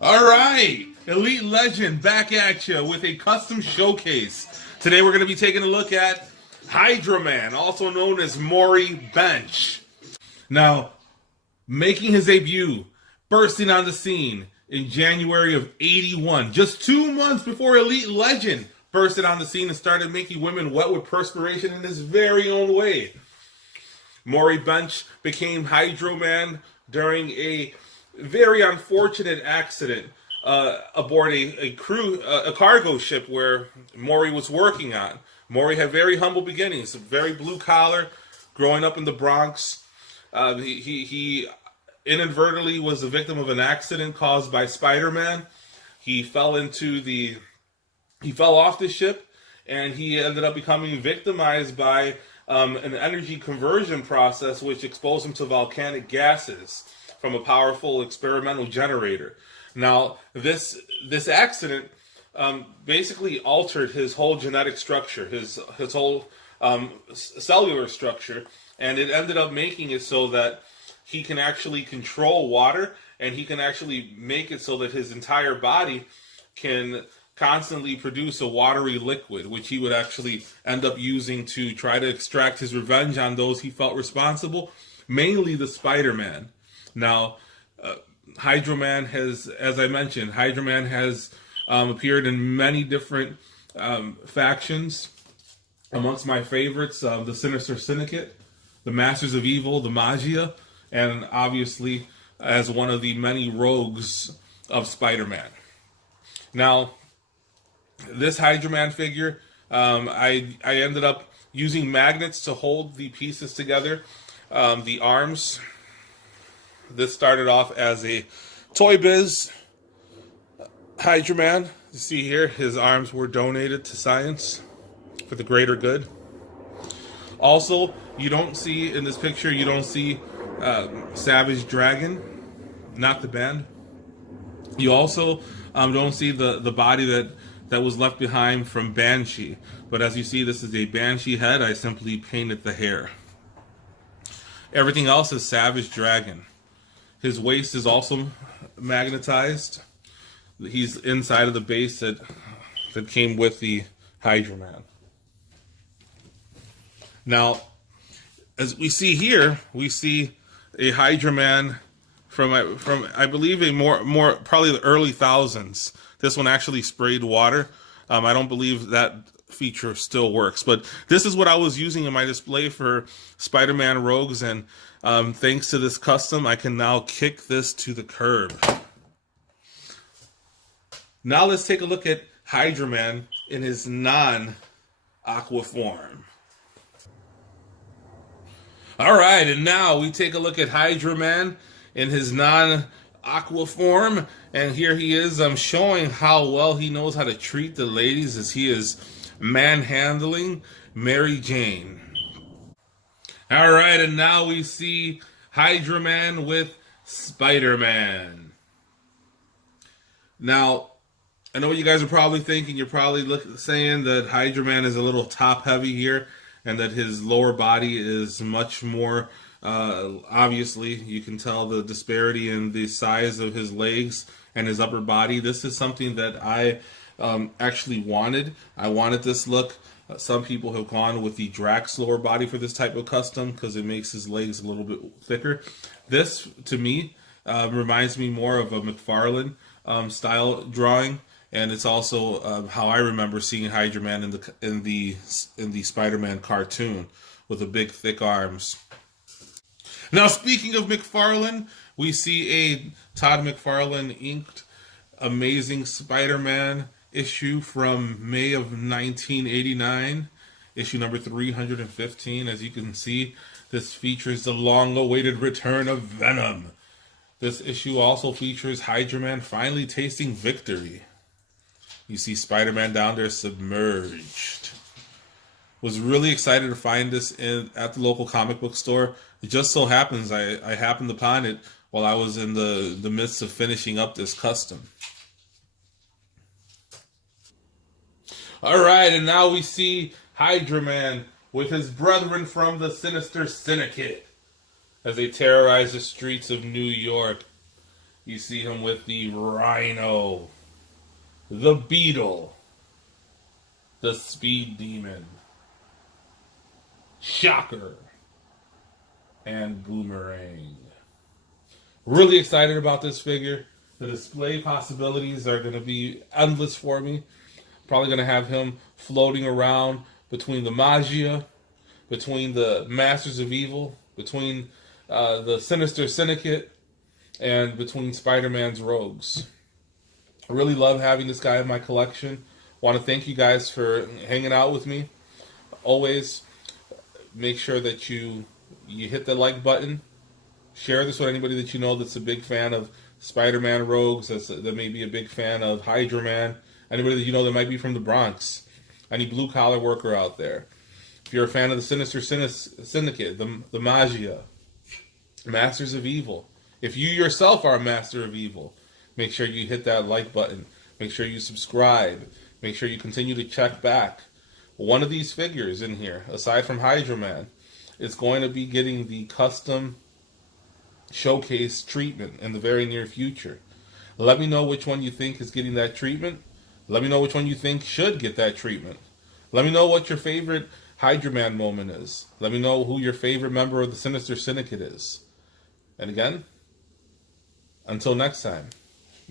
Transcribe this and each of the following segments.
All right, Elite Legend back at you with a custom showcase. Today we're going to be taking a look at Hydra Man, also known as Maury Bench. Now, making his debut, bursting on the scene in January of '81, just 2 months before Elite Legend bursted on the scene and started making women wet with perspiration in his very own way. Maury Bench became Hydra Man during a very unfortunate accident aboard a cargo ship where Maury was working on. Maury had very humble beginnings, very blue collar, growing up in the Bronx. He inadvertently was the victim of an accident caused by SpiderMan. He fell off the ship, and he ended up becoming victimized by an energy conversion process which exposed him to volcanic gases from a powerful experimental generator. Now, this accident basically altered his whole genetic structure, his whole cellular structure, and it ended up making it so that he can actually control water, and he can actually make it so that his entire body can constantly produce a watery liquid, which he would actually end up using to try to extract his revenge on those he felt responsible, mainly the Spider-Man. Now, Hydra Man has, as I mentioned, Hydra Man has appeared in many different factions. Amongst my favorites, the Sinister Syndicate, the Masters of Evil, the Magia, and obviously as one of the many rogues of Spider-Man. Now, this Hydra Man figure, I ended up using magnets to hold the pieces together. The arms. This started off as a Toy Biz Hydra Man. You see here, his arms were donated to science for the greater good. Also, you don't see in this picture, you don't see Savage Dragon, not the band. You also don't see the body that was left behind from Banshee. But as you see, this is a Banshee head. I simply painted the hair. Everything else is Savage Dragon. His waist is also magnetized. He's inside of the base that came with the Hydra Man. Now, as we see here, we see a Hydra Man from I believe a more probably the early thousands. This one actually sprayed water. I don't believe that feature still works, but this is what I was using in my display for Spider-Man Rogues, and thanks to this custom, I can now kick this to the curb. Now let's take a look at Hydra Man in his non-aqua form. All right, and now we take a look at Hydra Man in his non-aqua form, and here he is showing how well he knows how to treat the ladies as he is manhandling Mary Jane. All right, and now we see Hydra Man with Spider-Man. Now, I know what you guys are probably thinking. You're probably saying that Hydra Man is a little top heavy here, and that his lower body is much more, obviously, you can tell the disparity in the size of his legs and his upper body. This is something that I actually wanted. I wanted this look. Some people have gone with the Drax lower body for this type of custom because it makes his legs a little bit thicker. This, to me, reminds me more of a McFarlane style drawing, and it's also how I remember seeing Hydra Man in the Spider-Man cartoon with the big, thick arms. Now, speaking of McFarlane, we see a Todd McFarlane inked Amazing Spider-Man issue from May of 1989, issue number 315. As you can see, this features the long-awaited return of Venom. This issue also features Hydra Man finally tasting victory. You see Spider-Man down there submerged. Was really excited to find this at the local comic book store. It just so happens I happened upon it while I was in the midst of finishing up this custom. All right, and now we see Hydra Man with his brethren from the Sinister Syndicate as they terrorize the streets of New York. You see him with the Rhino, the Beetle, the Speed Demon, Shocker, and Boomerang. Really excited about this figure. The display possibilities are going to be endless for me. Probably going to have him floating around between the Magia, between the Masters of Evil, between the Sinister Syndicate, and between Spider-Man's Rogues. I really love having this guy in my collection. Want to thank you guys for hanging out with me. Always make sure that you hit the like button. Share this with anybody that you know that's a big fan of Spider-Man Rogues, that may be a big fan of Hydra Man. Anybody that you know that might be from the Bronx. Any blue-collar worker out there. If you're a fan of the Sinister Syndicate, the Magia, Masters of Evil. If you yourself are a Master of Evil, make sure you hit that like button. Make sure you subscribe. Make sure you continue to check back. One of these figures in here, aside from Hydra Man, is going to be getting the custom showcase treatment in the very near future. Let me know which one you think is getting that treatment. Let me know which one you think should get that treatment. Let me know what your favorite Hydra Man moment is. Let me know who your favorite member of the Sinister Syndicate is. And again, until next time,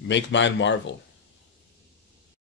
make mine marvel.